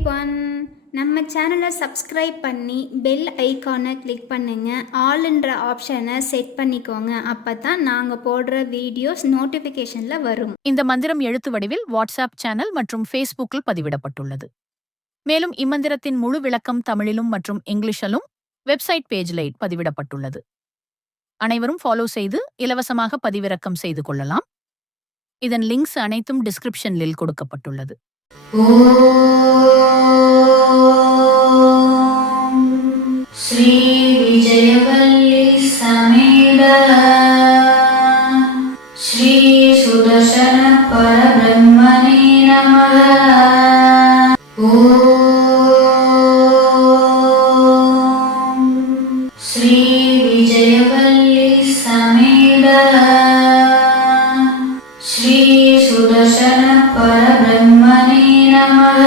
Everyone. நம்ம சேனலை subscribe பண்ணி பெல் ஐக்கானை கிளிக் பண்ணுங்கள். ஆல்ன்ற ஆப்ஷனை செட் பண்ணிக்கோங்க. அப்போ தான் நாங்கள் போடுற வீடியோஸ் நோட்டிஃபிகேஷனில் வரும். இந்த மந்திரம் எழுத்து வடிவில் வாட்ஸ்அப் சேனல் மற்றும் ஃபேஸ்புக்கில் பதிவிடப்பட்டுள்ளது. மேலும் இம்மந்திரத்தின் முழு விளக்கம் தமிழிலும் மற்றும் இங்கிலீஷிலும் வெப்சைட் பேஜில் பதிவிடப்பட்டுள்ளது. அனைவரும் ஃபாலோ செய்து இலவசமாக பதிவிறக்கம் செய்து கொள்ளலாம். இதன் லிங்க்ஸ் அனைத்தும் டிஸ்கிரிப்ஷனில் கொடுக்கப்பட்டுள்ளது. श्री विजयवल्ली समेत श्री सुदर्शन परब्रह्मणे नमः। ओम श्री विजयवल्ली समेत श्री सुदर्शन परब्रह्मणे नमः।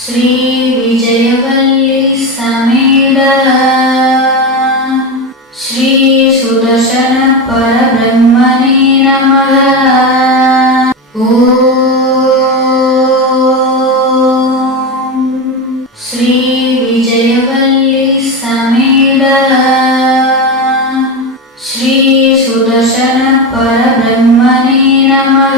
श्री विजयवल्ली समेत श्री सुदर्शन परब्रह्मणे नमः। ओम श्री विजयवल्ली समेत श्री सुदर्शन परब्रह्मणे नमः।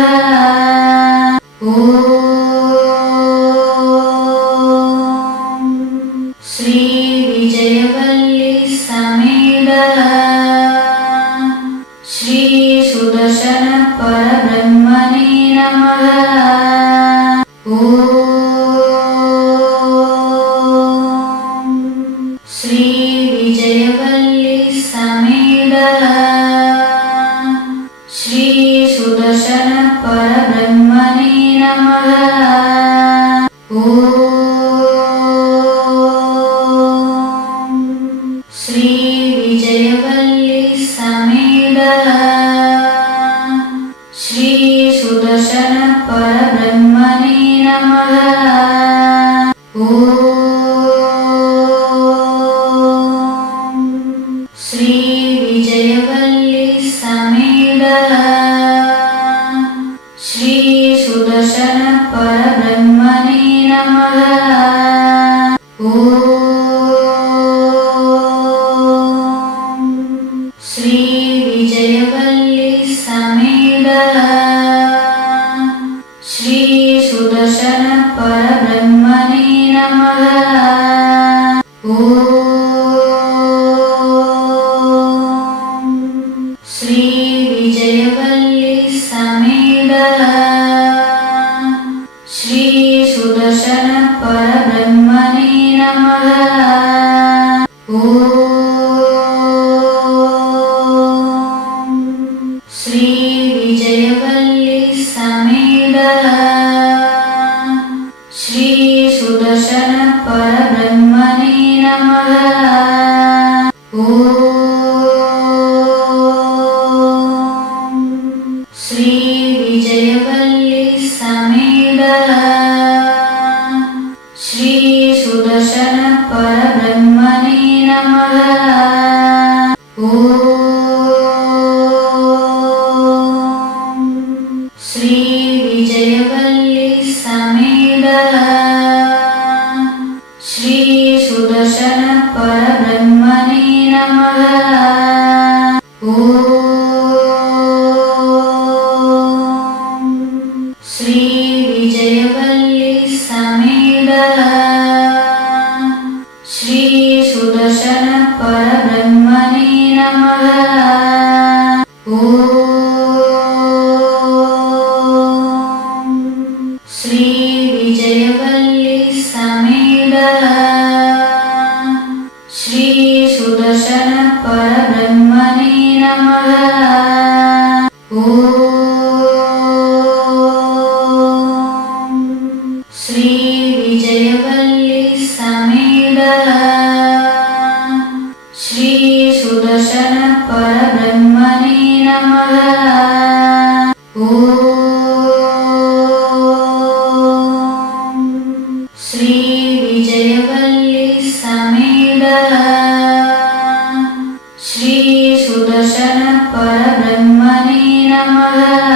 श्री विजयवल्ली समेत श्री सुदर्शन परब्रह्मणे नमः। ओम श्री विजयवल्ली समेत श्री सुदर्शन परब्रह्मणे नमः। श्री विजयवल्ली समेत श्री सुदर्शन परब्रह्मणे नमः। ओम श्री विजयवल्ली समेत श्री सुदर्शन परब्रह्मणे नमः। श्री विजयवल्ली समेत श्री सुदर्शन परब्रह्मणे नमः। ओम श्री विजयवल्ली समेत श्री सुदर्शन परब्रह्मणे नमः। श्री विजयवल्ली समेत श्री सुदर्शन परब्रह्मणे नमः। ओम श्री विजयवल्ली समेत श्री सुदर्शन परब्रह्मणे नमः। श्री विजयवल्ली समेत श्री सुदर्शन परब्रह्मणे नमः। ओम श्री विजयवल्ली समेत श्री सुदर्शन परब्रह्मणे नमः। श्री विजयवल्ली समेत श्री सुदर्शन परब्रह्मणे नमः। ओम श्री विजयवल्ली समेत श्री सुदर्शन परब्रह्मणे नमः। श्री विजयवल्ली समेत श्री सुदर्शन परब्रह्मणे नमः।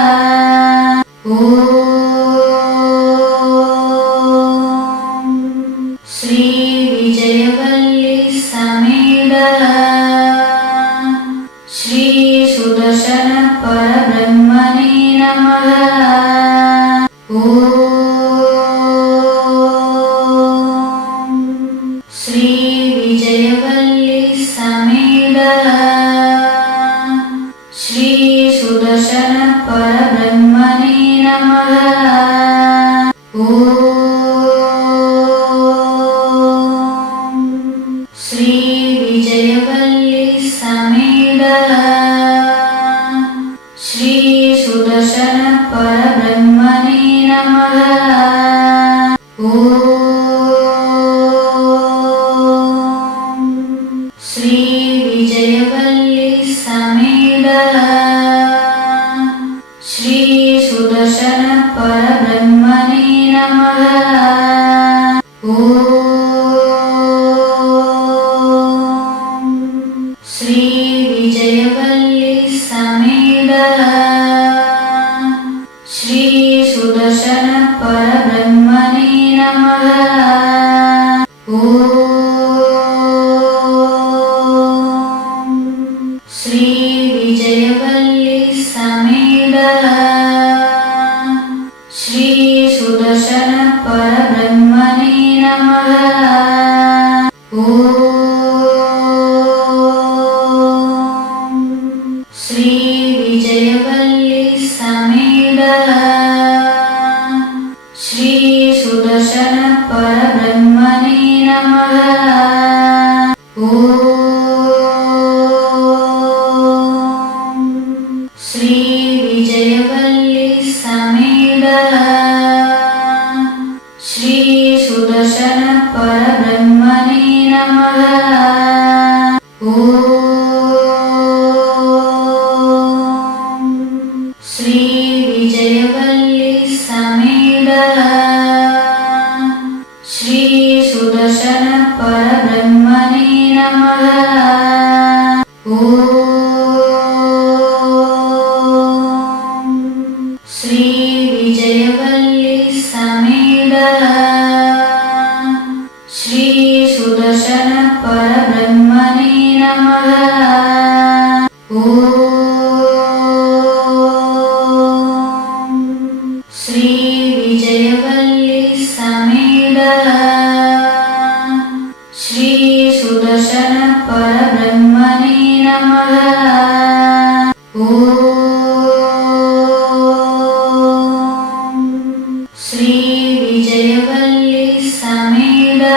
श्री सुदर्शन परब्रह्मणे नमः। ओम श्री विजयवल्ली समेत श्री सुदर्शन परब्रह्मणे नमः। ओम श्री विजयवल्ली समेत श्री सुदर्शन परब्रह्मणे नमः। ओम श्री विजयवल्ली समेत श्री सुदर्शन परब्रह्मणे नमः। ओम श्री विजयवल्ली समेत श्री सुदर्शन परब्रह्मणे नमः। ओम श्री विजयवल्ली समेत श्री सुदर्शन परब्रह्मणे नमः। ओम श्री विजयवल्ली समेत श्री सुदर्शन परब्रह्मणे नमः। ओम श्री विजयवल्ली समेत श्री सुदर्शन परब्रह्मणे नमः। ओम श्री विजयवल्ली समेत श्री सुदर्शन परब्रह्मणे नमः। ओम श्री विजयवल्ली समेत श्री सुदर्शन परब्रह्मणे नमः। ओम श्री विजयवल्ली समेत श्री सुदर्शन परब्रह्मणे नमः। ओम श्री विजयवल्ली समेत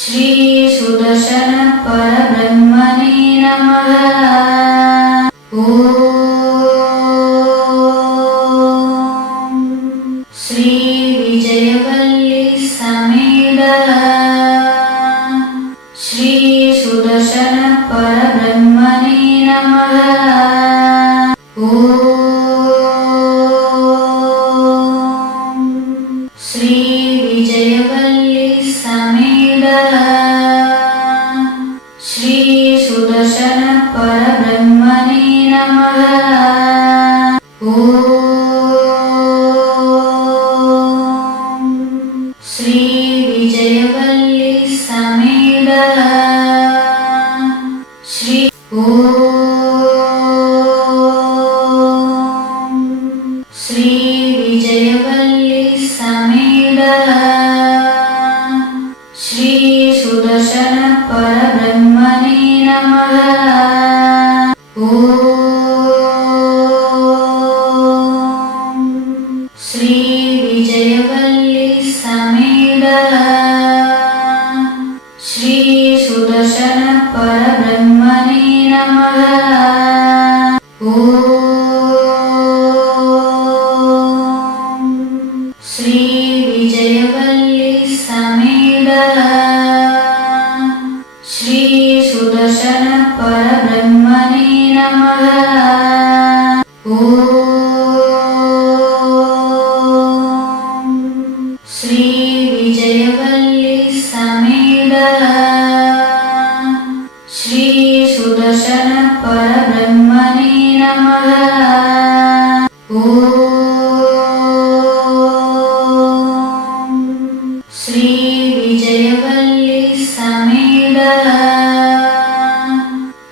श्री सुदर्शन परब्रह्मणे नमः। ओम श्री विजयवल्ली समेत श्री सुदर्शन परब्रह्मणे नमः। ओम श्री विजयवल्ली समेत श्री सुदर्शन परब्रह्मणे नमः। ओम श्री विजयवल्ली समेत श्री ओम श्री विजयवल्ली समेत श्री सुदर्शन परब्रह्मणे नमः। ओम श्री विजयवल्ली समेत श्री सुदर्शन परब्रह्मणे नमः। ओम श्री विजयवल्ली समेत श्री सुदर्शन परब्रह्मणे नमः। ओम श्री विजयवल्ली समेत श्री सुदर्शन परब्रह्मणे नमः। ओम श्री विजयवल्ली समेत समेत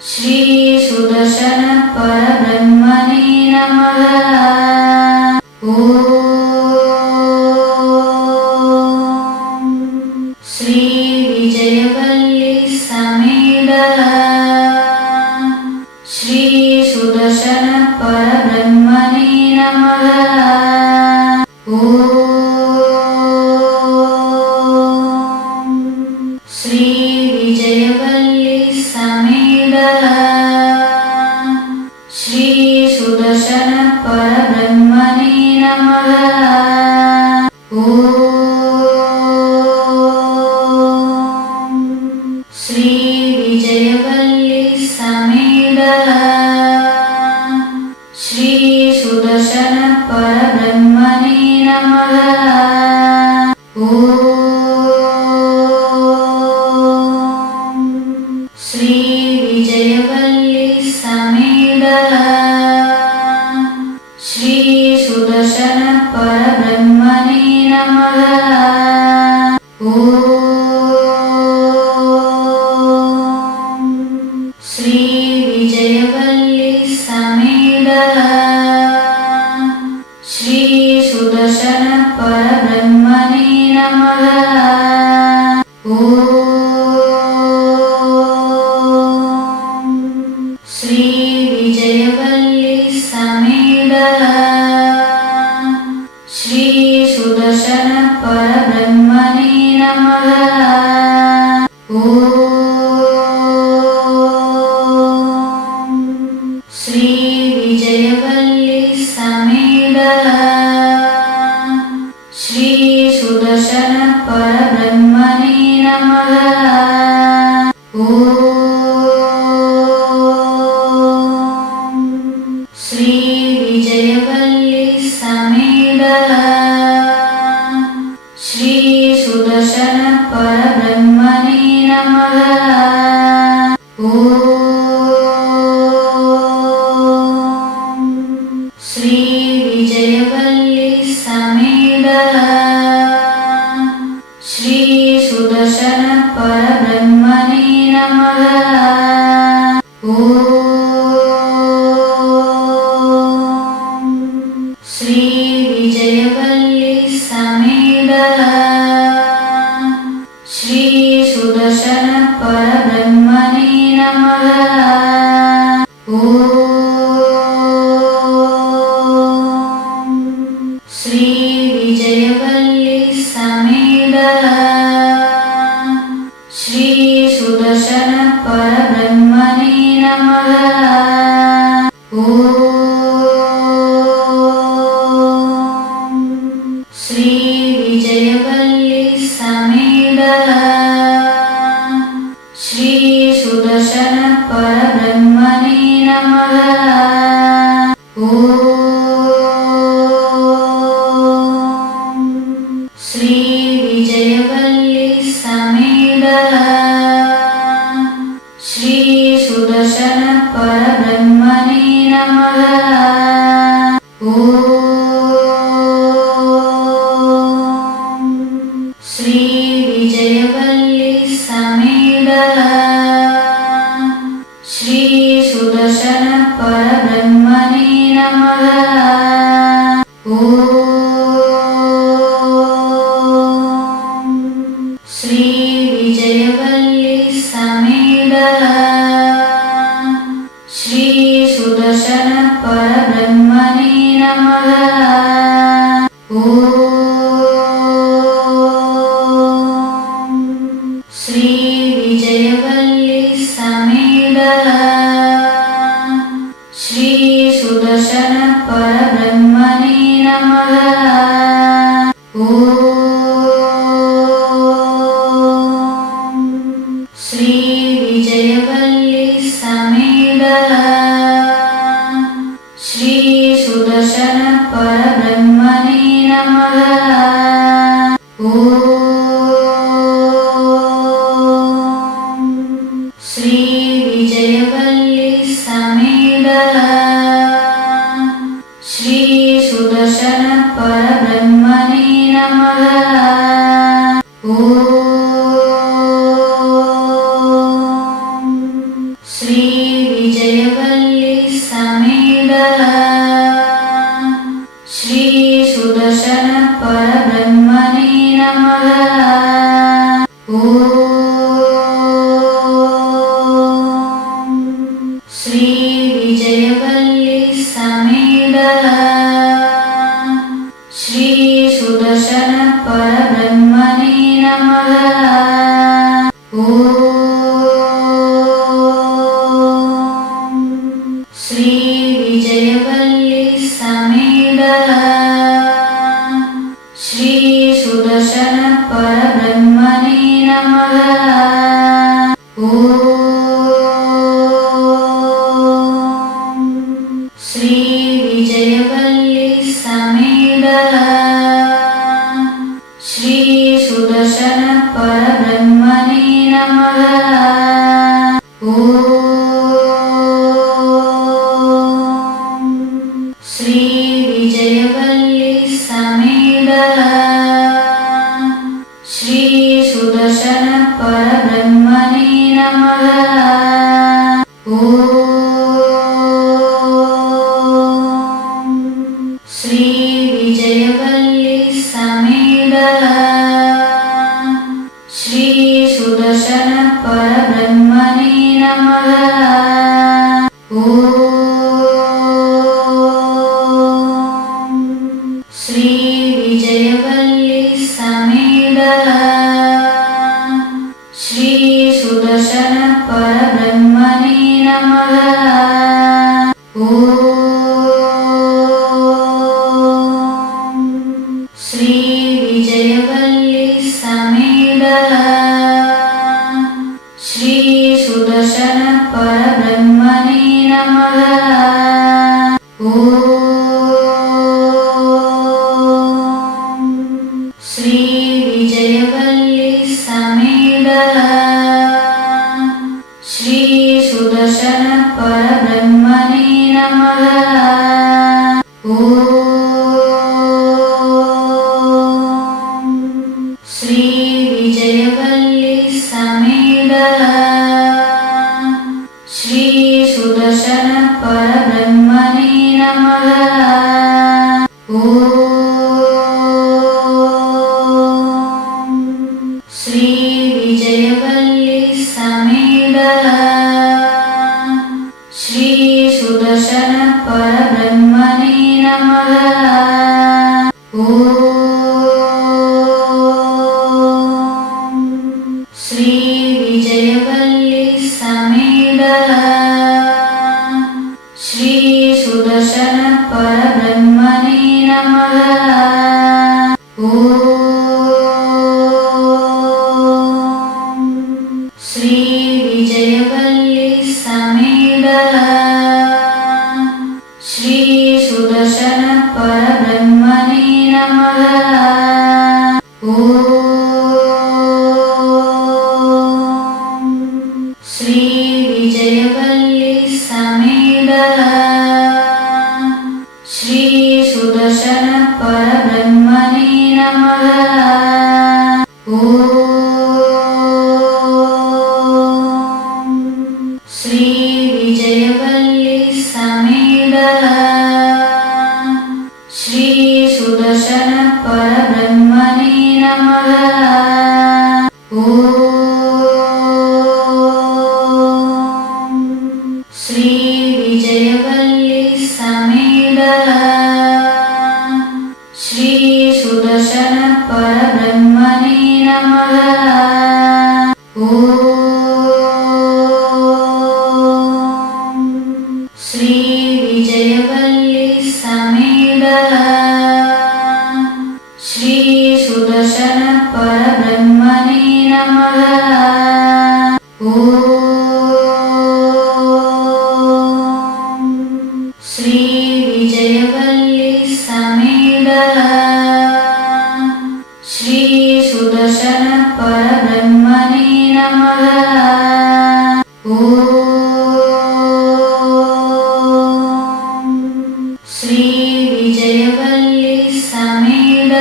श्री सुदर्शन परब्रह्मणे नमः। ओम श्री विजयवल्ली समेत श्री सुदर्शन परब्रह्मणे नमः। ओम श्री विजयवल्ली समेत श्री सुदर्शन परब्रह्मणे नमः। ओम श्री विजयवल्ली समेत श्री सुदर्शन परब्रह्मणे नमः। ओम श्री विजयवल्ली समेत श्री सुदर्शन परब्रह्मणे नमः। ओम श्री विजयवल्ली समेत श्री सुदर्शन परब्रह्मणे नमः। ओम श्री विजयवल्ली समेत श्री सुदर्शन परब्रह्मणे नमः। ओम श्री विजयवल्ली समेत श्री सुदर्शन परब्रह्मणे नमः। ओम श्री विजयवल्ली समेत श्री सुदर्शन परब्रह्मणे नमः। ओम श्री विजयवल्ली समेत श्री सुदर्शन परब्रह्मणे नमः। ओम श्री विजयवल्ली समेत श्री सुदर्शन परब्रह्मणे नमः। ओम श्री विजयवल्ली समेत श्री सुदर्शन परब्रह्मणे नमः। ओम श्री विजयवल्ली समेत श्री सुदर्शन परब्रह्मणे नमः। ओम श्री विजयवल्ली समेत श्री सुदर्शन परब्रह्मणे नमः। ओम श्री विजयवल्ली समेत श्री सुदर्शन परब्रह्मणे नमः। ओम श्री विजयवल्ली समेत श्री सुदर्शन परब्रह्मणे नमः। ओम श्री विजयवल्ली समेत श्री सुदर्शन परब्रह्मणे नमः। ओम श्री विजयवल्ली समेत श्री सुदर्शन परब्रह्मणे नमः। ओम श्री विजयवल्ली समेत श्री सुदर्शन परब्रह्मणे नमः। ओम श्री विजयवल्ली समेत श्री सुदर्शन परब्रह्मणे नमः। श्री विजयवल्ली समेत श्री सुदर्शन परब्रह्मणे नमः। श्री विजयवल्ली समेत श्री सुदर्शन परब्रह्मणे नमः। श्री विजयवल्ली समेत श्री सुदर्शन परब्रह्मणे नमः। श्री विजयवल्ली समेत श्री सुदर्शन परब्रह्मणे नमः। श्री विजयवल्ली समेत श्री सुदर्शन परब्रह्मणे नमः। श्री विजयवल्ली समेत श्री सुदर्शन परब्रह्मणे नमः। श्री विजयवल्ली समेत श्री सुदर्शन परब्रह्मणे नमः। श्री विजयवल्ली समेत श्री सुदर्शन परब्रह्मणे नमः। श्री विजयवल्ली समेत श्री सुदर्शन परब्रह्मणे नमः। श्री विजयवल्ली समेत श्री सुदर्शन परब्रह्मणे नमः। श्री विजयवल्ली समेत श्री सुदर्शन परब्रह्मणे नमः। श्री विजयवल्ली समेत श्री सुदर्शन परब्रह्मणे नमः। श्री विजयवल्ली समेत श्री सुदर्शन परब्रह्मणे नमः। श्री विजयवल्ली समेत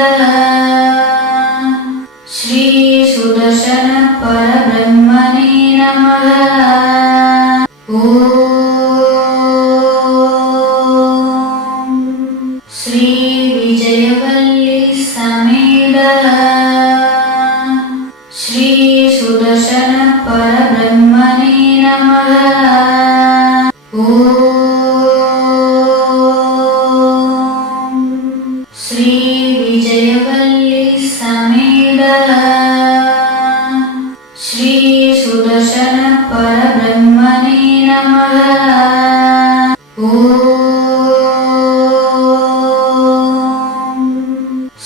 श्री सुदर्शन परब्रह्मणे नमः। श्री विजयवल्ली समेत श्री सुदर्शन परब्रह्मणे नमः। श्री विजयवल्ली समेत श्री सुदर्शन परब्रह्मणे नमः।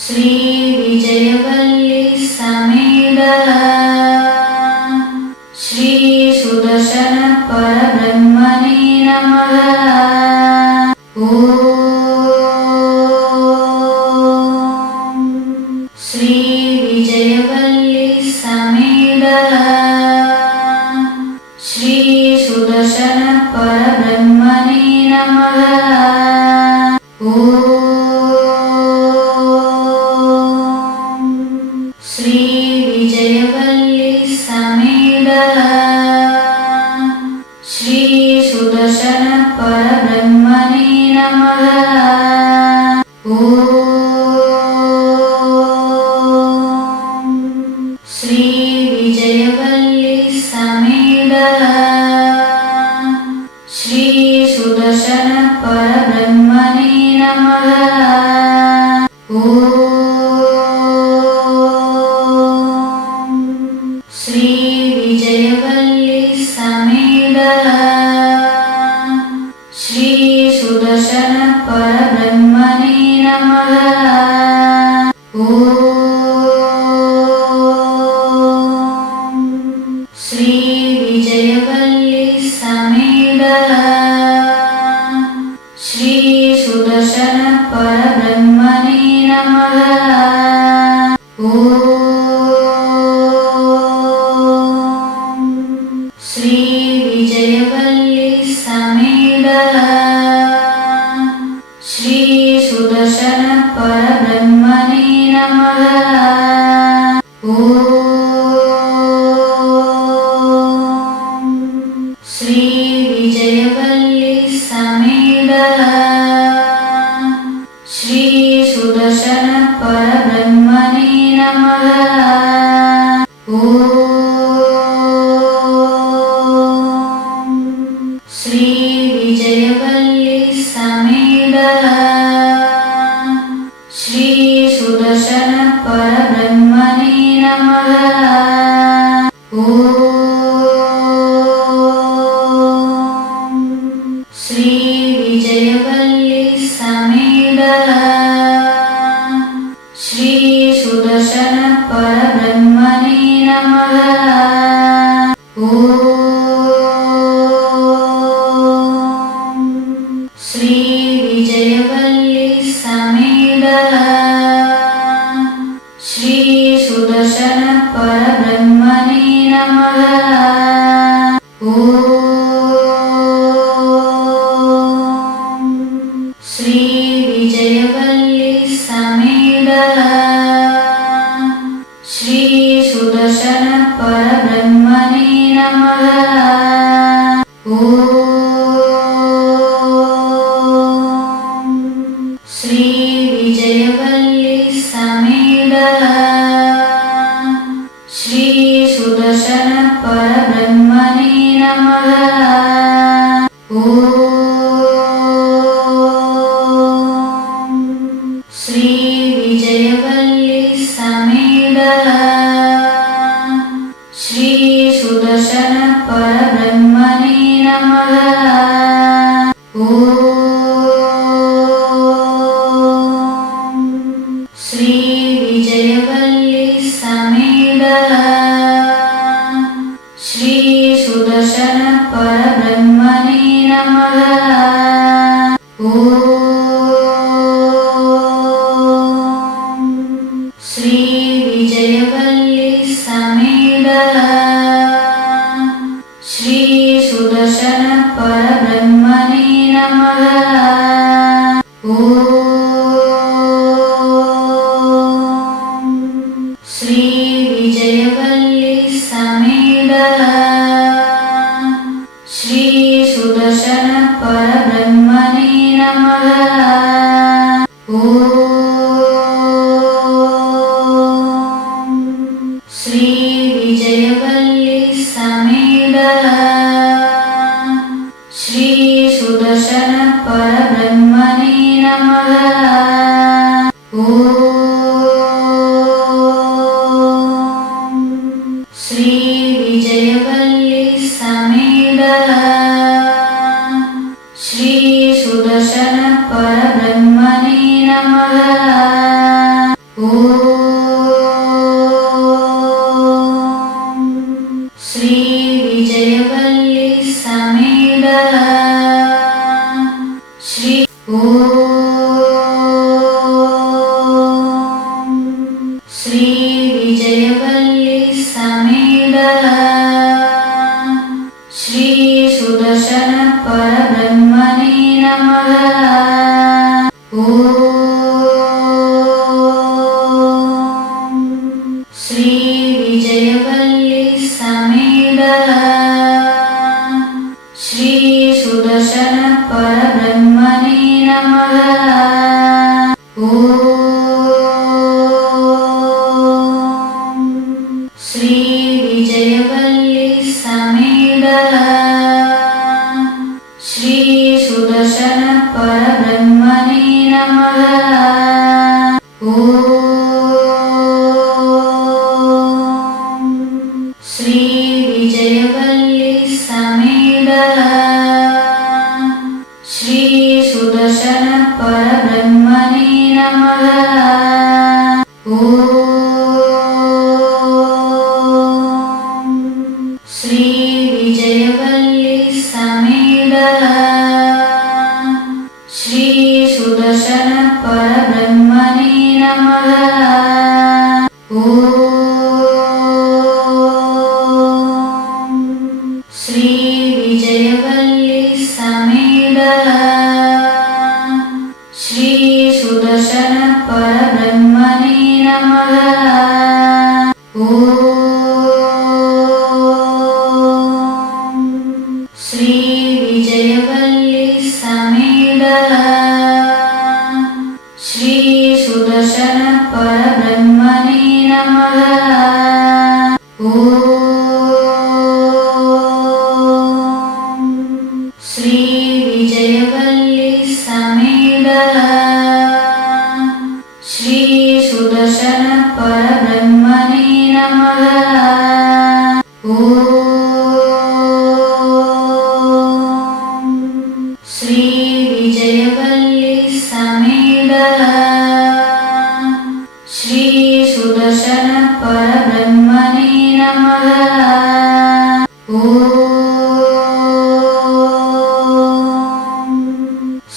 श्री विजयवल्ली समेत श्री सुदर्शन परब्रह्मणे नमः। श्री विजयवल्ली समेत श्री सुदर्शन परब्रह्मणे नमः। ॐ श्री विजयवल्ली समेत श्री सुदर्शन परब्रह्मणे नमः। ॐ श्री विजयवल्ली समेत श्री सुदर्शन परब्रह्मणे नमः। ॐ श्री विजयवल्ली समेत श्री सुदर्शन परब्रह्मणे नमः। ॐ श्री विजयवल्ली समेत श्री सुदर्शन परब्रह्मणे नमः। ॐ श्री विजयवल्ली समेत श्री सुदर्शन परब्रह्मणे नमः। ॐ श्री विजयवल्ली समेत श्री सुदर्शन परब्रह्मणे नमः। ॐ श्री विजयवल्ली समेत श्री सुदर्शन परब्रह्मणे नमः। ॐ श्री विजयवल्ली समेत श्री सुदर्शन परब्रह्मणे नमः। ॐ श्री विजयवल्ली समेत श्री सुदर्शन परब्रह्मणे नमः। ॐ श्री विजयवल्ली समेत श्री सुदर्शन परब्रह्मणे नमः। ॐ श्री विजयवल्ली समेत श्री सुदर्शन परब्रह्मणे नमः। ॐ श्री विजयवल्ली समेत श्री सुदर्शन परब्रह्मणे नमः। ॐ श्री विजयवल्ली समेत श्री सुदर्शन परब्रह्मणे नमः। ॐ श्री विजयवल्ली समेत श्री सुदर्शन परब्रह्मणे नमः। ॐ श्री विजयवल्ली समेत श्री सुदर्शन परब्रह्मणे नमः। ॐ श्री विजयवल्ली समेत श्री सुदर्शन परब्रह्मणे नमः। ॐ श्री विजयवल्ली समेत श्री सुदर्शन परब्रह्मणे नमः। ॐ श्री विजयवल्ली समेत श्री ॐ श्री विजयवल्ली समेत श्री सुदर्शन सुदर्शन परब्रह्मणे नमः। ॐ श्री विजयवल्ली समेत श्री सुदर्शन परब्रह्मणे नमः। ॐ श्री विजयवल्ली समेत श्री सुदर्शन परब्रह्मणे नमः। ॐ श्री विजयवल्ली समेत श्री सुदर्शन परब्रह्मणे नमः। ॐ श्री विजयवल्ली समेत श्री सुदर्शन परब्रह्मणे नमः। ॐ श्री विजयवल्ली समेत श्री सुदर्शन परब्रह्मणे नमः। ॐ श्री विजयवल्ली समेत श्री सुदर्शन परब्रह्मणे नमः। ॐ श्री विजयवल्ली समेत श्री सुदर्शन परब्रह्मणे नमः। ॐ श्री विजयवल्ली समेत श्री सुदर्शन परब्रह्मणे नमः। ॐ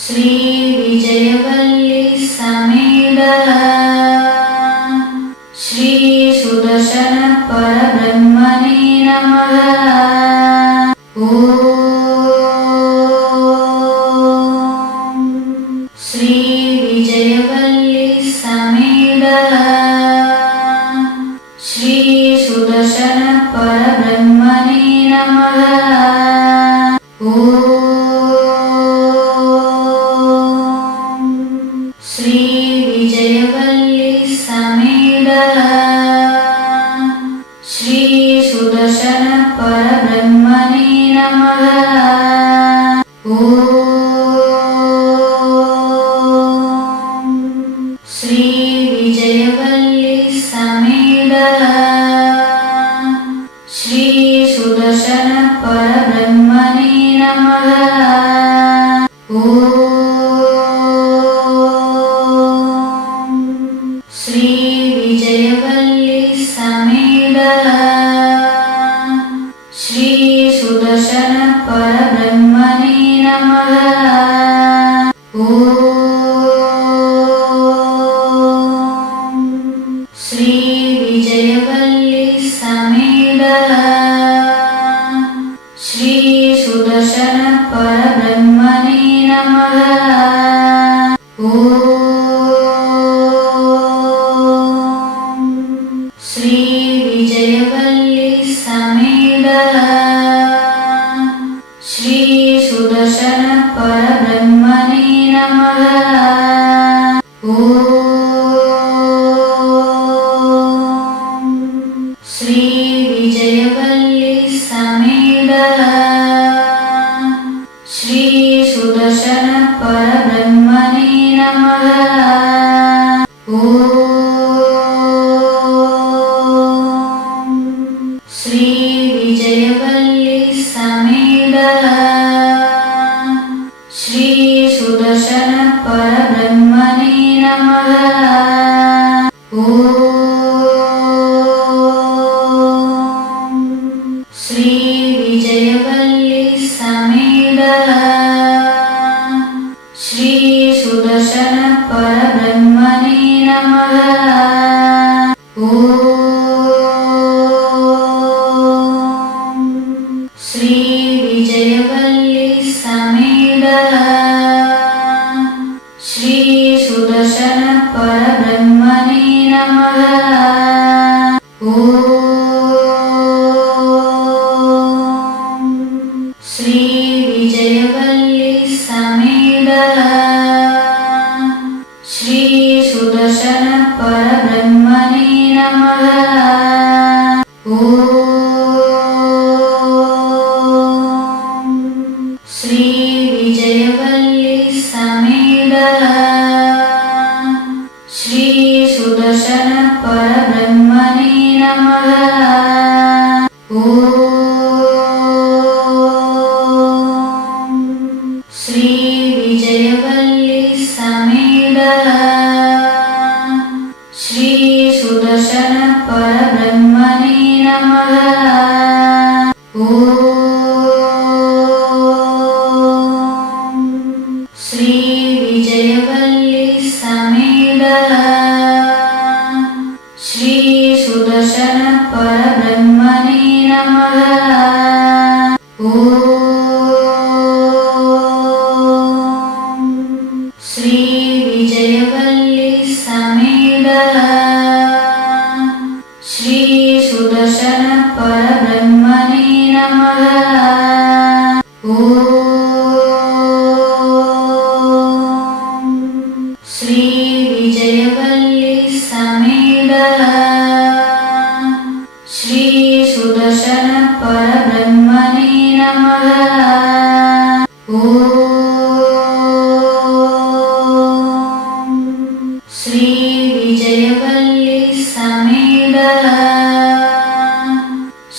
श्री विजयवल्ली समेत श्री सुदर्शन परब्रह्मणे नमः। ॐ श्री विजयवल्ली समेत श्री सुदर्शन परब्रह्मणे नमः। ॐ श्री विजयवल्ली समेत श्री सुदर्शन परब्रह्मणे नमः। ॐ श्री विजयवल्ली समेत श्री सुदर्शन परब्रह्मणे नमः। ॐ श्री विजयवल्ली समेत श्री सुदर्शन परब्रह्मणे नमः। ॐ श्री विजयवल्ली समेत श्री सुदर्शन परब्रह्मणे नमः। ॐ श्री विजयवल्ली समेत श्री सुदर्शन परब्रह्मणे नमः। ॐ श्री विजयवल्ली समेत श्री सुदर्शन परब्रह्मणे नमः। ॐ श्री विजयवल्ली समेत श्री सुदर्शन परब्रह्मणे नमः। ॐ श्री विजयवल्ली समेत श्री सुदर्शन परब्रह्मणे नमः। ॐ श्री विजयवल्ली सुदर्शन परब्रह्मणे नमः। ॐ श्री विजयवल्ली समेत श्री सुदर्शन परब्रह्मणे नमः। ॐ श्री विजयवल्ली समेत श्री सुदर्शन परब्रह्मणे नमः। ॐ श्री विजयवल्ली समेत श्री सुदर्शन परब्रह्मणे नमः। ॐ श्री विजयवल्ली समेत श्री सुदर्शन परब्रह्मणे नमः। ॐ श्री विजयवल्ली समेत श्री सुदर्शन परब्रह्मणे नमः। ॐ श्री विजयवल्ली समेत श्री सुदर्शन परब्रह्मणे नमः। ॐ श्री विजयवल्ली समेत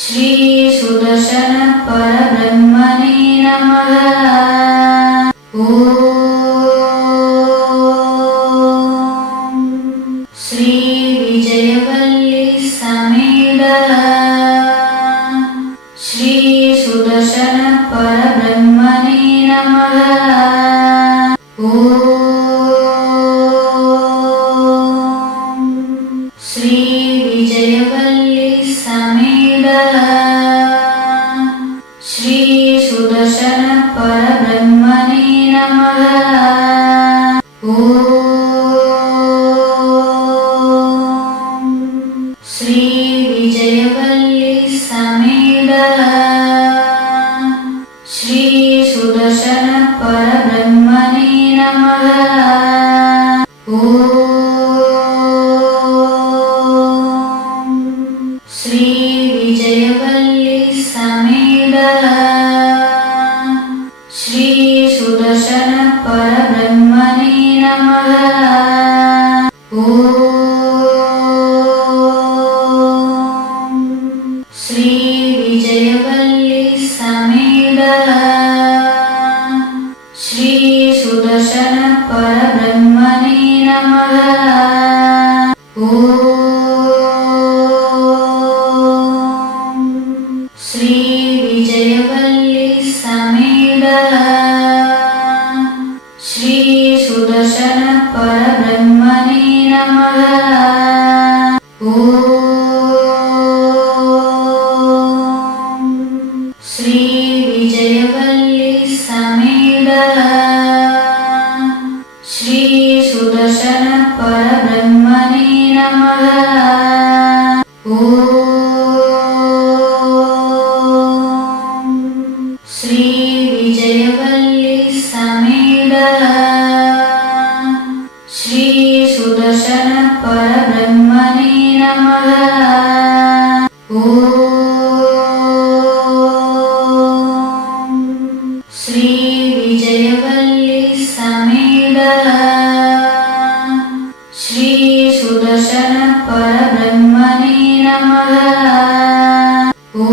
श्री सुदर्शन परब्रह्मणे नमः। ॐ श्री विजयवल्ली समेत श्री सुदर्शन परब्रह्मणे नमः। ॐ श्री विजयवल्ली समेत श्री सुदर्शन परब्रह्मणे नमः। ॐ श्री विजयवल्ली समेत श्री सुदर्शन परब्रह्मणे नमः। ॐ श्री विजयवल्ली समेत श्री सुदर्शन परब्रह्मणे नमः। ॐ श्री विजयवल्ली समेत श्री सुदर्शन परब्रह्मणे नमः। ॐ श्री विजयवल्ली समेत श्री सुदर्शन परब्रह्मणे नमः। ॐ श्री विजयवल्ली समेत श्री सुदर्शन परब्रह्मणे नमः। ॐ श्री विजयवल्ली समेत श्री सुदर्शन परब्रह्मणे नमः। ॐ श्री विजयवल्ली समेत श्री सुदर्शन परब्रह्मणे नमः। ॐ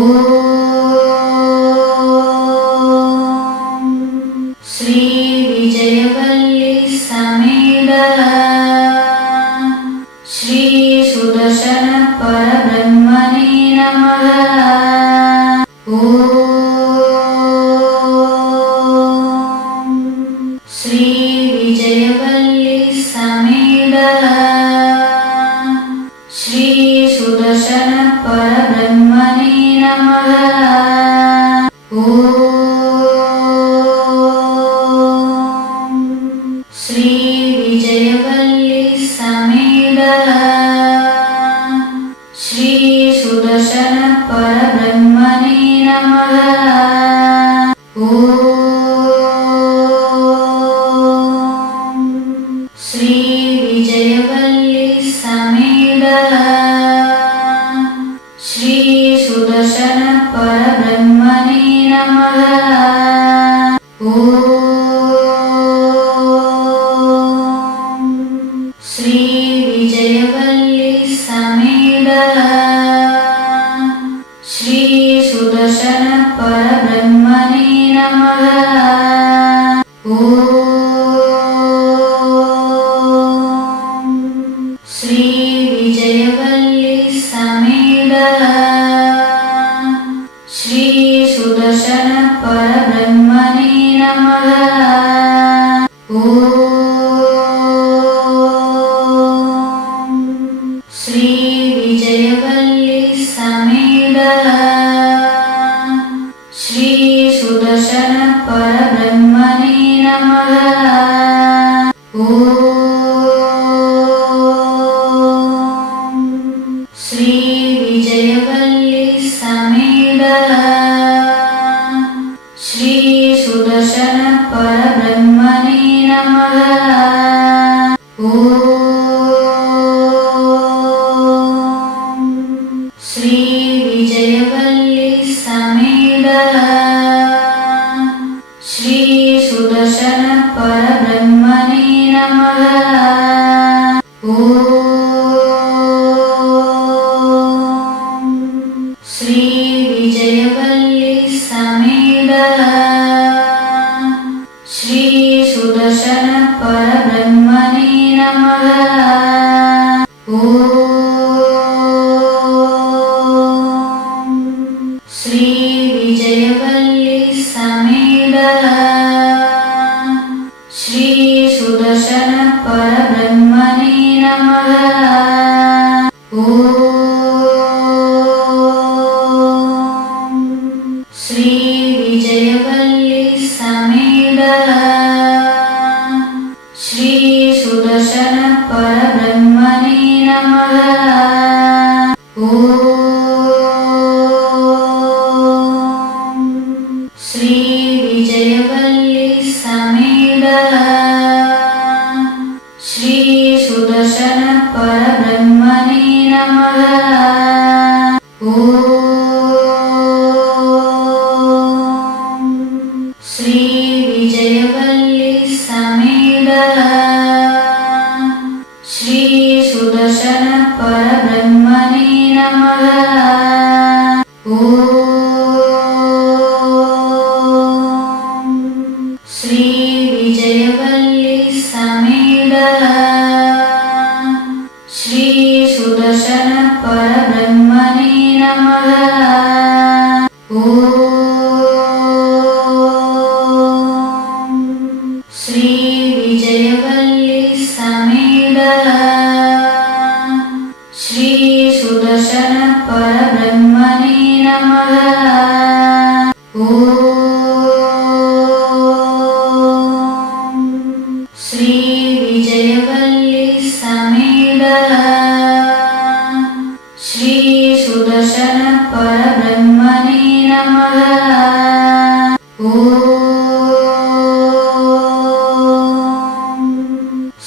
श्री विजयवल्ली समेत श्री सुदर्शन परब्रह्मणे नमः। ॐ ॐ श्री विजयवल्ली समेत श्री सुदर्शन परब्रह्मणे नमः। ॐ श्री विजयवल्ली समेत श्री सुदर्शन परब्रह्मणे नमः। ॐ श्री विजयवल्ली समेत श्री सुदर्शन परब्रह्मणे नमः। ॐ श्री विजयवल्ली समेत श्री सुदर्शन परब्रह्मणे नमः। ॐ श्री विजयवल्ली समेत श्री सुदर्शन परब्रह्मणे नमः। ॐ श्री विजयवल्ली समेत श्री सुदर्शन परब्रह्मणे नमः। ॐ श्री विजयवल्ली समेत श्री सुदर्शन परब्रह्मणे नमः। ॐ श्री विजयवल्ली समेत श्री सुदर्शन परब्रह्मणे नमः। ॐ श्री विजयवल्ली समेत श्री सुदर्शन परब्रह्मणे नमः। ॐ श्री विजयवल्ली समेत श्री सुदर्शन परब्रह्मणे नमः। ॐ श्री विजयवल्ली समेत श्री सुदर्शन परब्रह्मणे नमः। ॐ श्री विजयवल्ली समेत श्री सुदर्शन परब्रह्मणे नमः। ॐ श्री विजयवल्ली समेत श्री सुदर्शन परब्रह्मणे नमः। ॐ श्री विजयवल्ली समेत श्री सुदर्शन परब्रह्मणे नमः। ॐ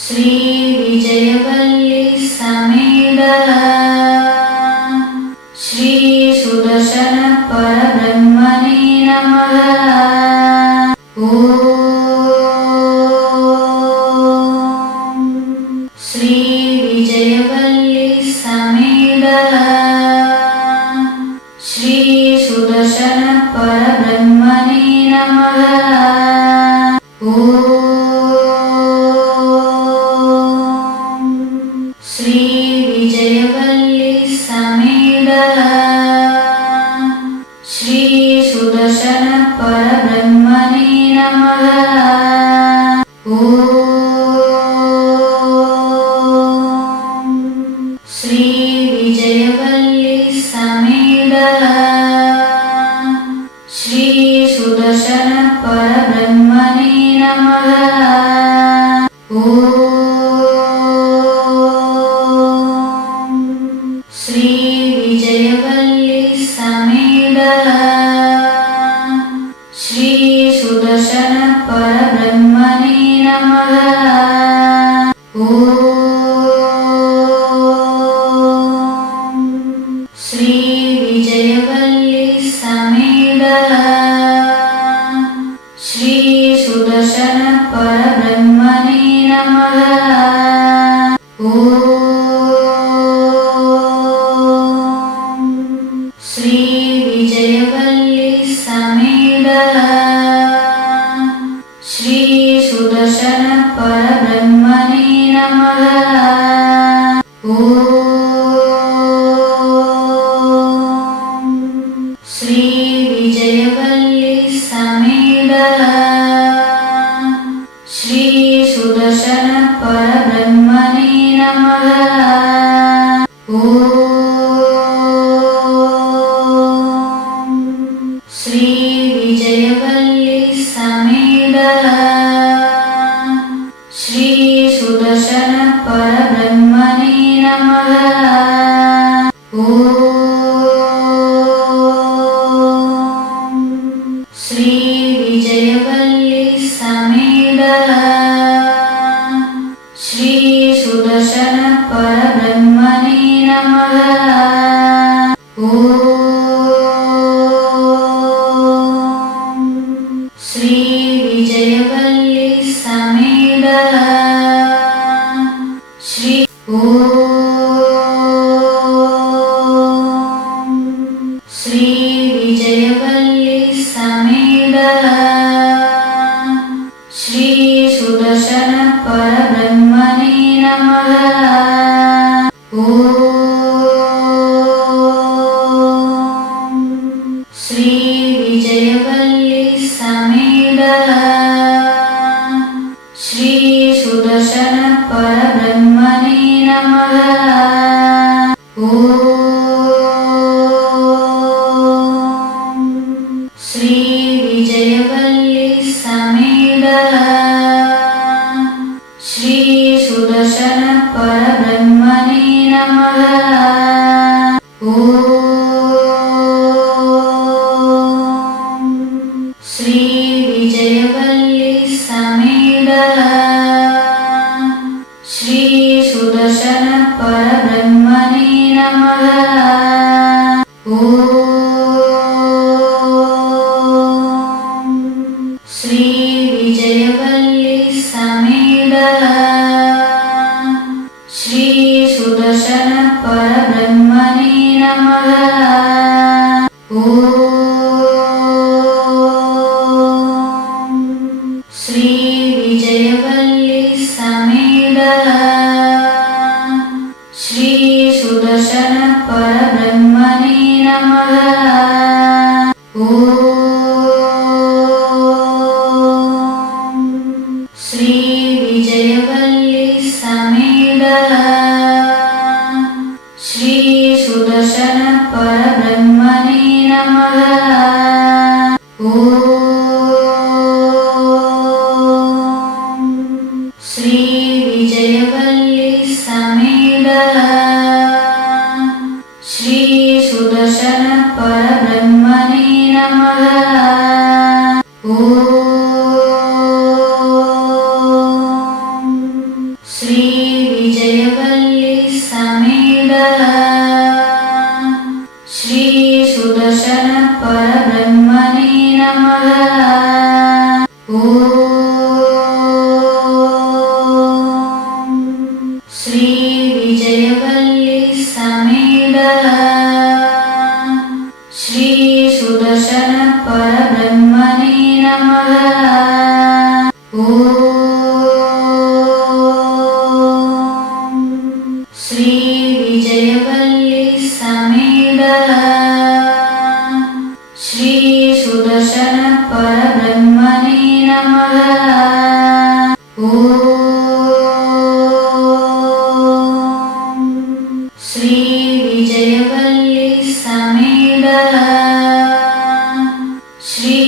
श्री विजयवल्ली समेत श्री सुदर्शन परब्रह्मणे नमः। ॐ श्री विजयवल्ली समेत श्री सुदर्शन परब्रह्मणे नमः। ॐ श्री विजयवल्ली समेत श्री सुदर्शन परब्रह्मणे नमः। ॐ श्री विजयवल्ली समेत श्री सुदर्शन परब्रह्मणे नमः। ॐ श्री विजयवल्ली समेत श्री सुदर्शन परब्रह्मणे नमः। ॐ श्री विजयवल्ली समेत श्री सुदर्शन परब्रह्मणे नमः। ॐ श्री विजयवल्ली समेत श्री सुदर्शन परब्रह्मणे नमः। ॐ श्री विजयवल्ली समेत श्री सुदर्शन परब्रह्मणे नमः। ॐ श्री विजयवल्ली समेत श्री सुदर्शन परब्रह्मणे नमः। ॐ श्री विजयवल्ली समेत श्री सुदर्शन परब्रह्मणे नमः। ॐ श्री विजयवल्ली समेत श्री श्री विजयवल्ली समेत श्री सुदर्शन परब्रह्मणे नमः। ॐ श्री विजयवल्ली समेत श्री सुदर्शन परब्रह्मणे नमः। ॐ श्री विजयवल्ली समेत श्री सुदर्शन परब्रह्मणे नमः। ॐ श्री विजयवल्ली समेत श्री सुदर्शन परब्रह्मणे नमः। ॐ श्री विजयवल्ली समेत श्री सुदर्शन परब्रह्मणे नमः। ॐ श्री विजयवल्ली समेत श्री सुदर्शन परब्रह्मणे नमः। ॐ श्री विजयवल्ली समेत श्री सुदर्शन परब्रह्मणे नमः। ॐ श्री विजयवल्ली समेत श्री सुदर्शन परब्रह्मणे नमः। ॐ श्री विजयवल्ली समेत श्री सुदर्शन परब्रह्मणे नमः। ॐ श्री विजयवल्ली समेत श्री सुदर्शन परब्रह्मणे नमः। ॐ श्री विजयवल्ली समेत श्री सुदर्शन परब्रह्मणे नमः। ॐ श्री विजयवल्ली समेत श्री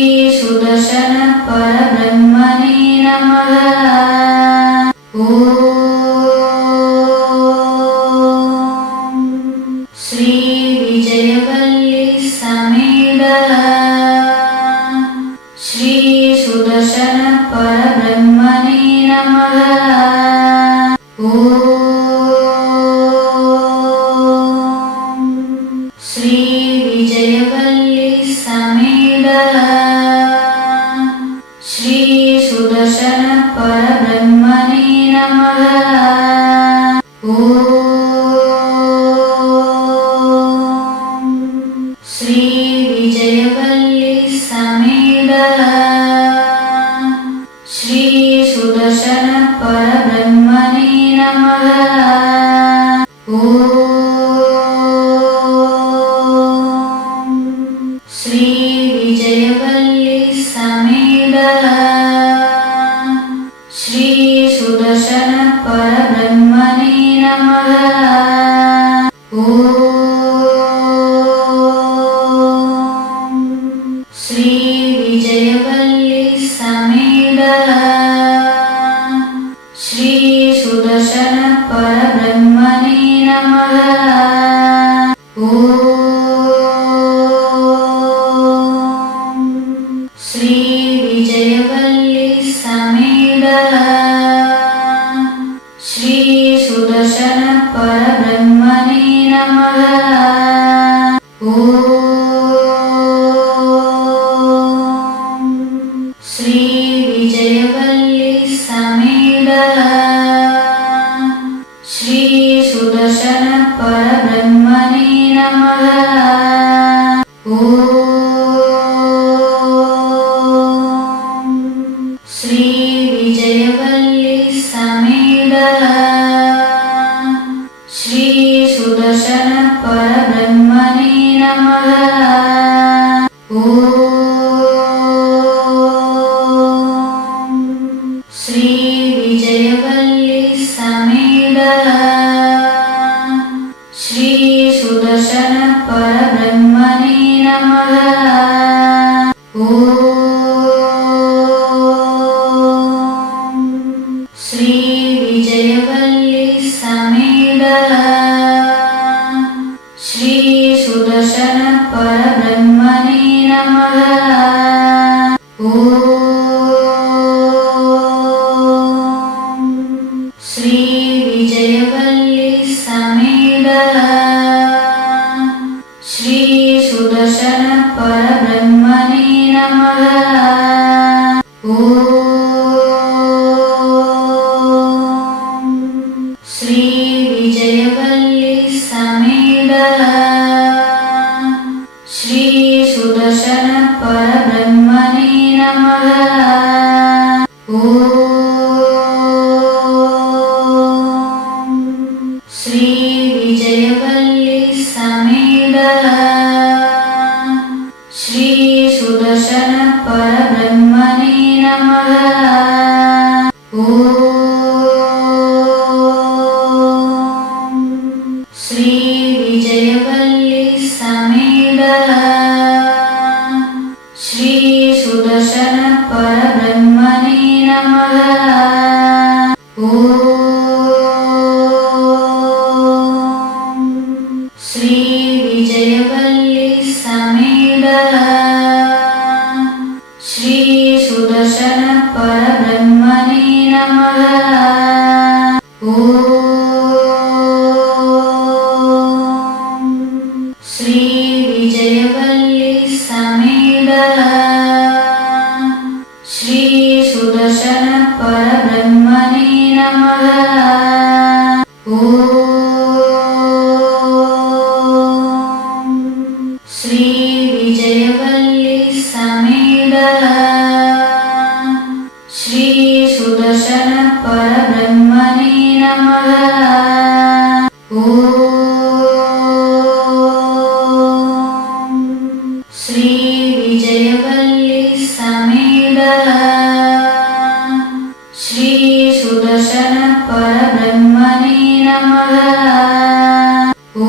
सुदर्शन परब्रह्मणे नमः। ॐ श्री विजयवल्ली समेत श्री सुदर्शन परब्रह्मणे नमः। ॐ श्री विजयवल्ली समेत श्री सुदर्शन परब्रह्मणे नमः। ॐ श्री विजयवल्ली समेत श्री सुदर्शन परब्रह्मणे नमः। ॐ श्री विजयवल्ली समेत श्री सुदर्शन परब्रह्मणे नमः। ॐ श्री विजयवल्ली समेत श्री सुदर्शन परब्रह्मणे नमः। ॐ श्री विजयवल्ली समेत श्री सुदर्शन परब्रह्मणे नमः। ॐ श्री विजयवल्ली समेत श्री सुदर्शन परब्रह्मणे नमः। ॐ श्री विजयवल्ली समेत श्री सुदर्शन परब्रह्मणे नमः। ॐ श्री विजयवल्ली समेत श्री सुदर्शन परब्रह्मणे नमः। ॐ श्री विजयवल्ली समेत श्री सुदर्शन परब्रह्मणे नमः। ॐ श्री विजयवल्ली समेत श्री सुदर्शन परब्रह्मणे नमः। ॐ श्री विजयवल्ली समेत श्री सुदर्शन परब्रह्मणे नमः। ॐ श्री विजयवल्ली समेत श्री सुदर्शन परब्रह्मणे नमः। ॐ श्री विजयवल्ली समेत श्री सुदर्शन परब्रह्मणे नमः। ॐ श्री विजयवल्ली समेत श्री सुदर्शन परब्रह्मणे नमः। ॐ श्री विजयवल्ली समेत श्री सुदर्शन परब्रह्मणे नमः। ॐ श्री विजयवल्ली समेत श्री सुदर्शन परब्रह्मणे नमः। ॐ श्री विजयवल्ली समेत श्री सुदर्शन परब्रह्मणे नमः। ॐ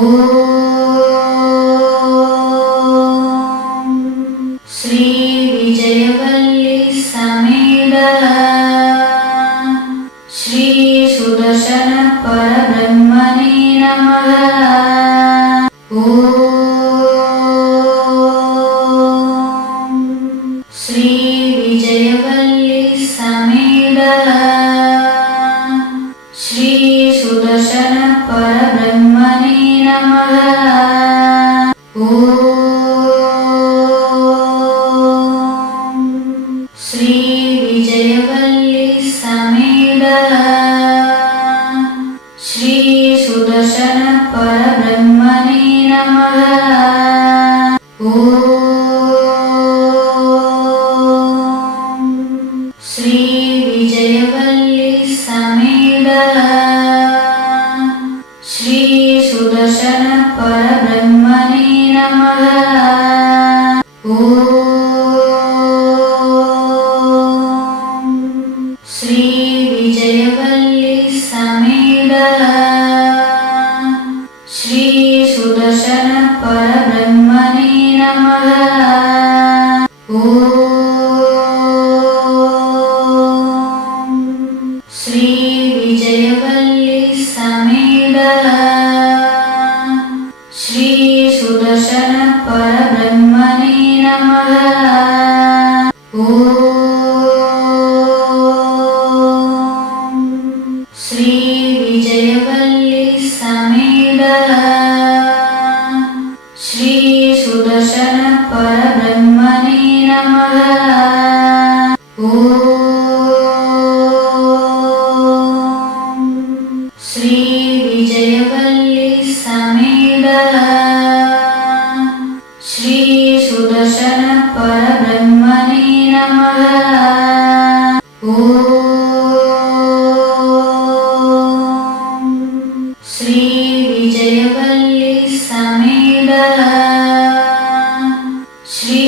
श्री विजयवल्ली समेत श्री सुदर्शन परब्रह्मणे नमः। ॐ श्री विजय विजयवल्ली समेत श्री सुदर्शन परब्रह्मणे नमः। ओम श्री विजयवल्ली समेत श्री सुदर्शन परब्रह्मणे नमः। ओम श्री विजयवल्ली समेत श्री सुदर्शन परब्रह्मणे नमः। ओम श्री विजयवल्ली समेत श्री सुदर्शन परब्रह्मणे नमः। ओम श्री विजयवल्ली समेत श्री सुदर्शन परब्रह्मणे नमः। ओम श्री विजयवल्ली समेत श्री सुदर्शन परब्रह्मणे नमः। ओम श्री विजयवल्ली समेत श्री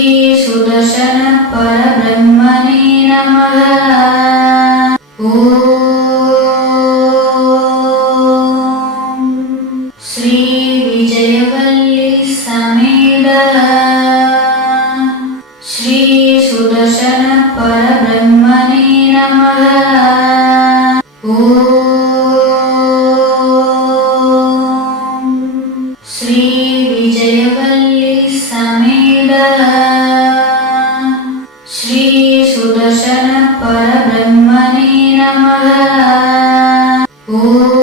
सुदर्शन परब्रह्मणे नमः। ओम श्री विजयवल्ली समेत श्री सुदर्शन परब्रह्मणे नमः। ओम श्री विजयवल्ली समेत श्री सुदर्शन परब्रह्मणे नमः। ओम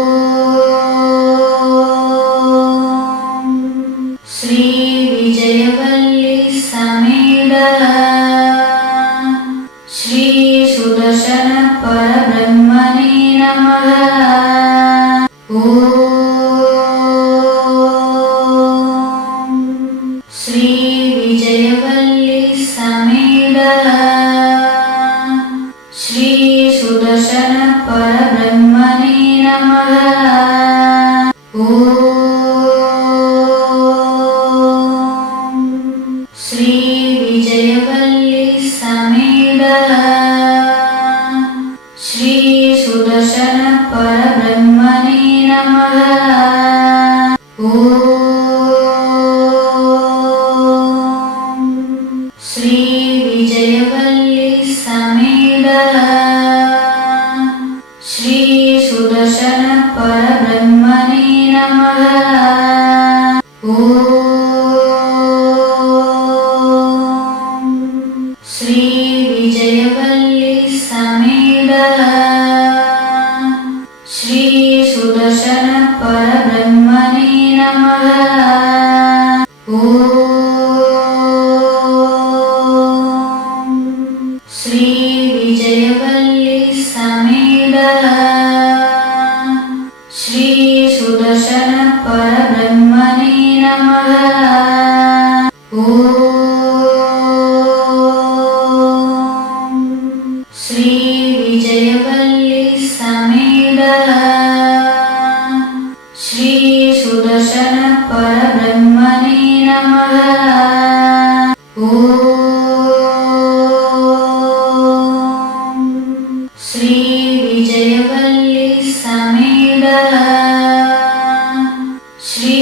श्री विजयवल्ली समेत श्री सुदर्शन परब्रह्मणे नमः। ओम श्री विजयवल्ली समेत श्री सुदर्शन परब्रह्मणे नमः। ओम श्री विजयवल्ली समेत श्री सुदर्शन परब्रह्मणे नमः। ओम श्री विजयवल्ली समेत श्री सुदर्शन परब्रह्मणे नमः। ओम श्री विजयवल्ली समेत श्री सुदर्शन परब्रह्मणे नमः। ओम श्री विजयवल्ली समेत श्री सुदर्शन परब्रह्मणे नमः। ओम श्री विजयवल्ली समेत श्री सुदर्शन परब्रह्मणे नमः। ओम श्री विजयवल्ली समेत श्री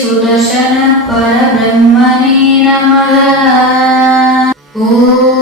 सुदर्शन परब्रह्मणे नमः। ओम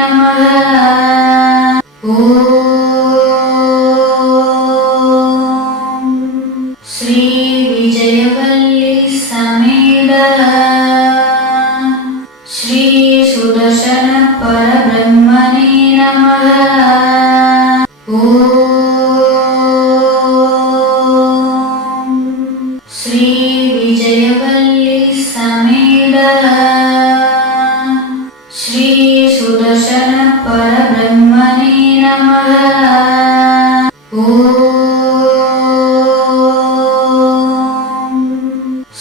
नमः ॐ श्री विजयवल्ली समेत श्री सुदर्शन परब्रह्मणे नमः ॐ श्री विजयवल्ली समेत श्री सुदर्शन परब्रह्मणे नमः ॐ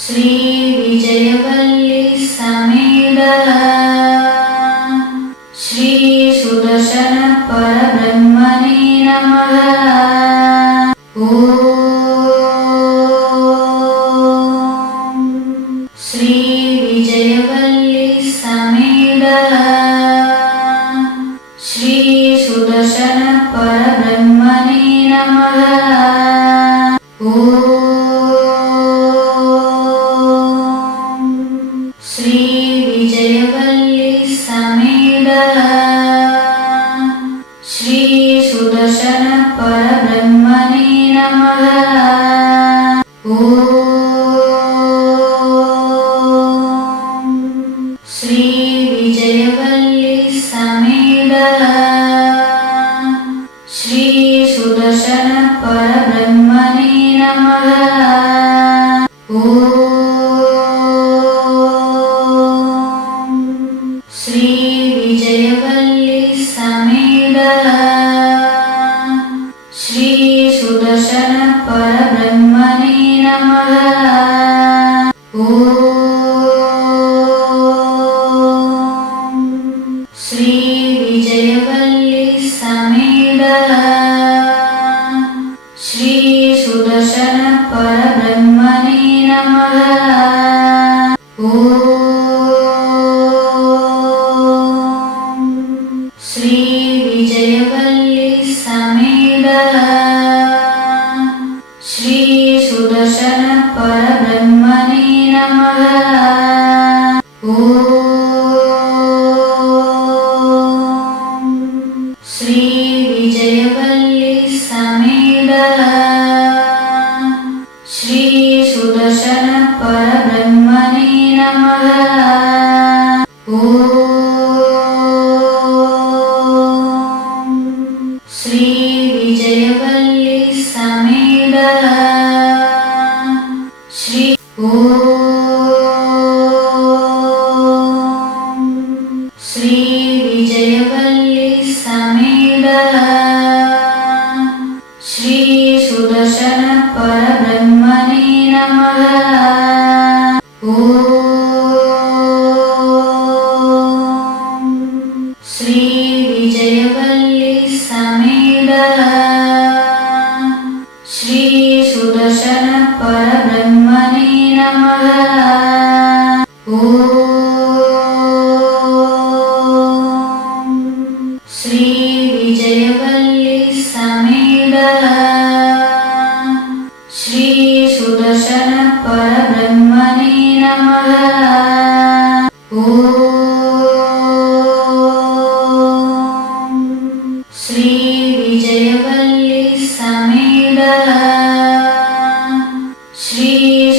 श्री विजयवल्ली समेत श्री सुदर्शन परब्रह्मणे नमः ॐ श्री विजयवल्ली समेत श्री सुदर्शन परब्रह्मणे नमः ॐ श्री विजयवल्ली समेत श्री सुदर्शन परब्रह्मणे नमः ॐ श्री विजयवल्ली समेत श्री सुदर्शन परब्रह्मणे नमः ॐ श्री विजयवल्ली समेत श्री सुदर्शन परब्रह्मणे नमः ॐ श्री विजयवल्ली समेत श्री सुदर्शन परब्रह्मणे नमः ॐ श्री विजयवल्ली समेत श्री सुदर्शन परब्रह्मणे नमः ॐ श्री विजयवल्ली समेत श्री सुदर्शन परब्रह्मणे नमः ॐ श्री विजयवल्ली समेत श्री ॐ श्री विजयवल्ली समेत श्री सुदर्शन परब्रह्मणे नमः ॐ श्री विजयवल्ली समेत श्री सुदर्शन परब्रह्मणे नमः ॐ श्री विजयवल्ली समेत श्री सुदर्शन परब्रह्मणे नमः ॐ श्री विजयवल्ली समेत श्री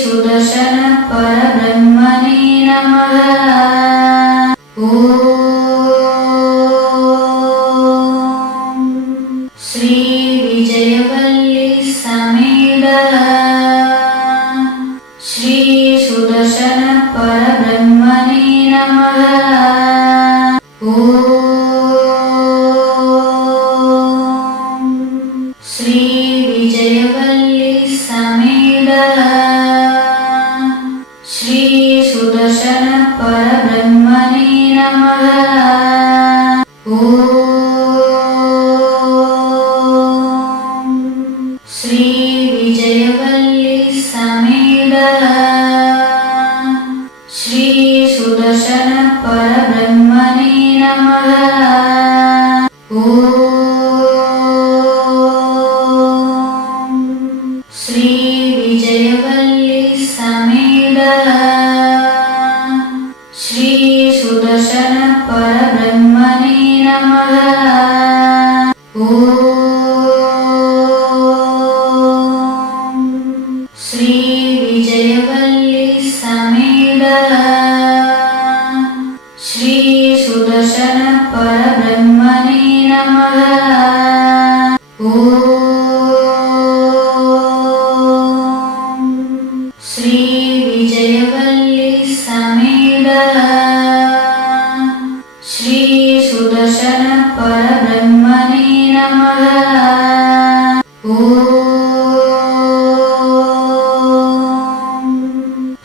सुदर्शन परब्रह्मणे नमः ॐ श्री विजयवल्ली समेत श्री सुदर्शन परब्रह्मणे नमः ॐ नमः ॐ श्री विजयवल्ली समेत श्री सुदर्शन परब्रह्मणे नमः ॐ श्री विजयवल्ली समेत श्री सुदर्शन परब्रह्मणे नमः ॐ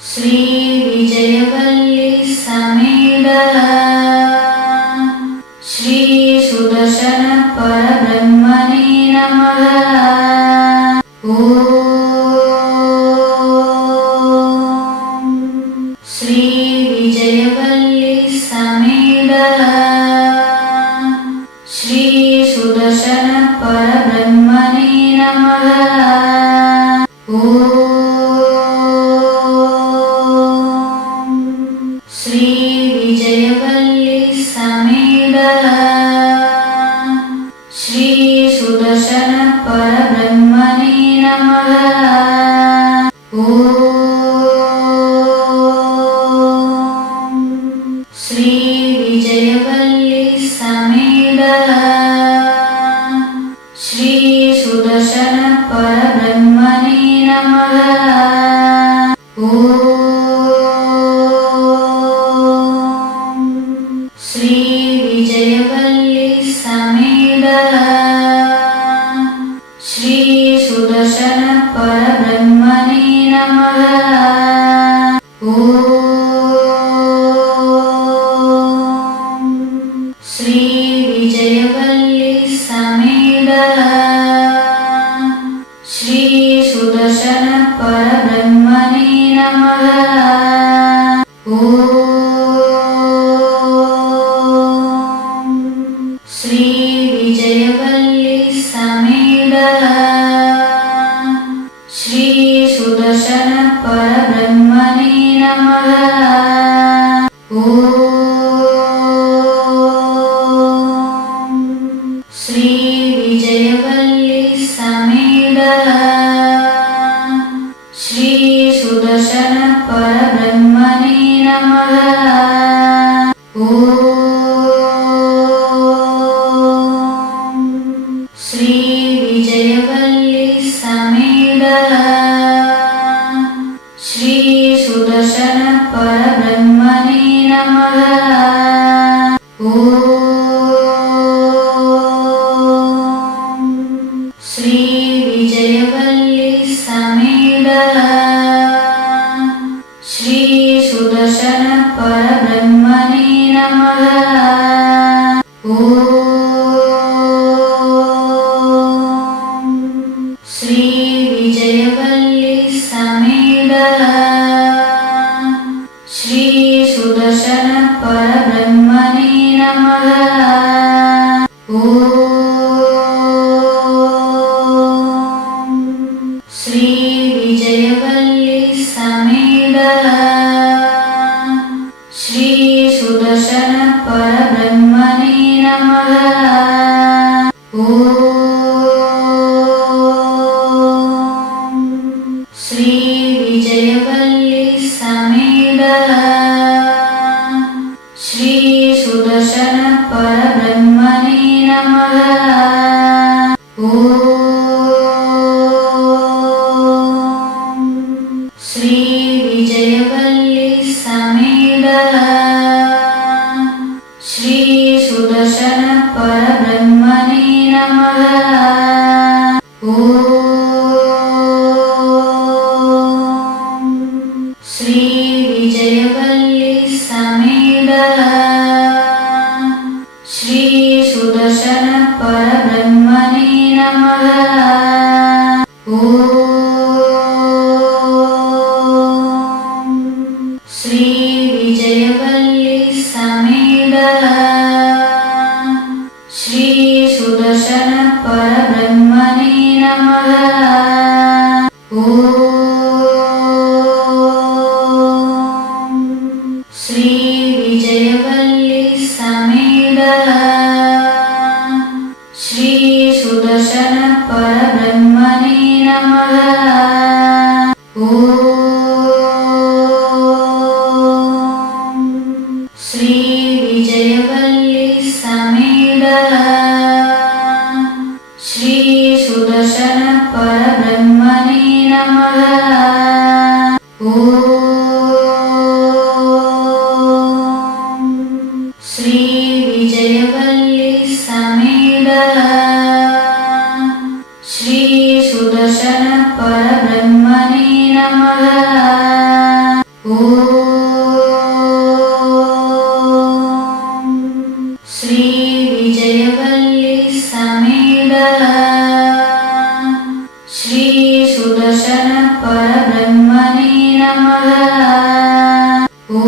श्री विजयवल्ली समेत श्री सुदर्शन परब्रह्मणे नमः ॐ श्री विजयवल्ली समेत श्री सुदर्शन परब्रह्मणे नमः ॐ श्री विजयवल्ली समेत श्री सुदर्शन परब्रह्मणे नमः ॐ श्री विजयवल्ली समेत श्री सुदर्शन परब्रह्मणे नमः ॐ श्री विजयवल्ली समेत श्री सुदर्शन परब्रह्मणे नमः ॐ श्री विजयवल्ली समेत श्री सुदर्शन परब्रह्मणे नमः ॐ श्री विजयवल्ली समेत श्री सुदर्शन परब्रह्मणे नमः ॐ श्री विजयवल्ली समेत श्री सुदर्शन परब्रह्मणे नमः ॐ श्री विजयवल्ली समेत श्री सुदर्शन परब्रह्मणे नमः ॐ श्री विजयवल्ली समेत श्री सुदर्शन परब्रह्मणे नमः ॐ श्री विजयवल्ली समेत श्री सुदर्शन परब्रह्मणे नमः ॐ श्री विजयवल्ली समेत श्री सुदर्शन परब्रह्मणे नमः ॐ श्री विजयवल्ली समेत श्री सुदर्शन परब्रह्मणे नमः ॐ श्री विजयवल्ली समेत श्री सुदर्शन परब्रह्मणे नमः ॐ श्री विजयवल्ली समेत श्री सुदर्शन परब्रह्मणे नमः ॐ श्री विजयवल्ली समेत श्री सुदर्शन परब्रह्मणे नमः ॐ श्री विजयवल्ली समेत सुदर्शन परब्रह्मणे नमः। ॐ श्री विजयवल्ली समेत श्री सुदर्शन परब्रह्मणे नमः। ॐ श्री विजयवल्ली समेत श्री सुदर्शन परब्रह्मणे नमः। ॐ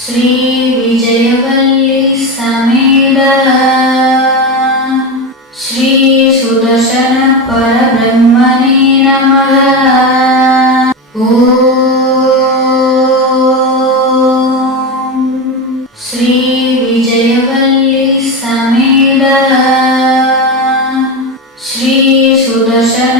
श्री विजयवल्ली समेत श्री सुदर्शन परब्रह्मणे नमः। ॐ श्री विजयवल्ली समेत श्री सुदर्शन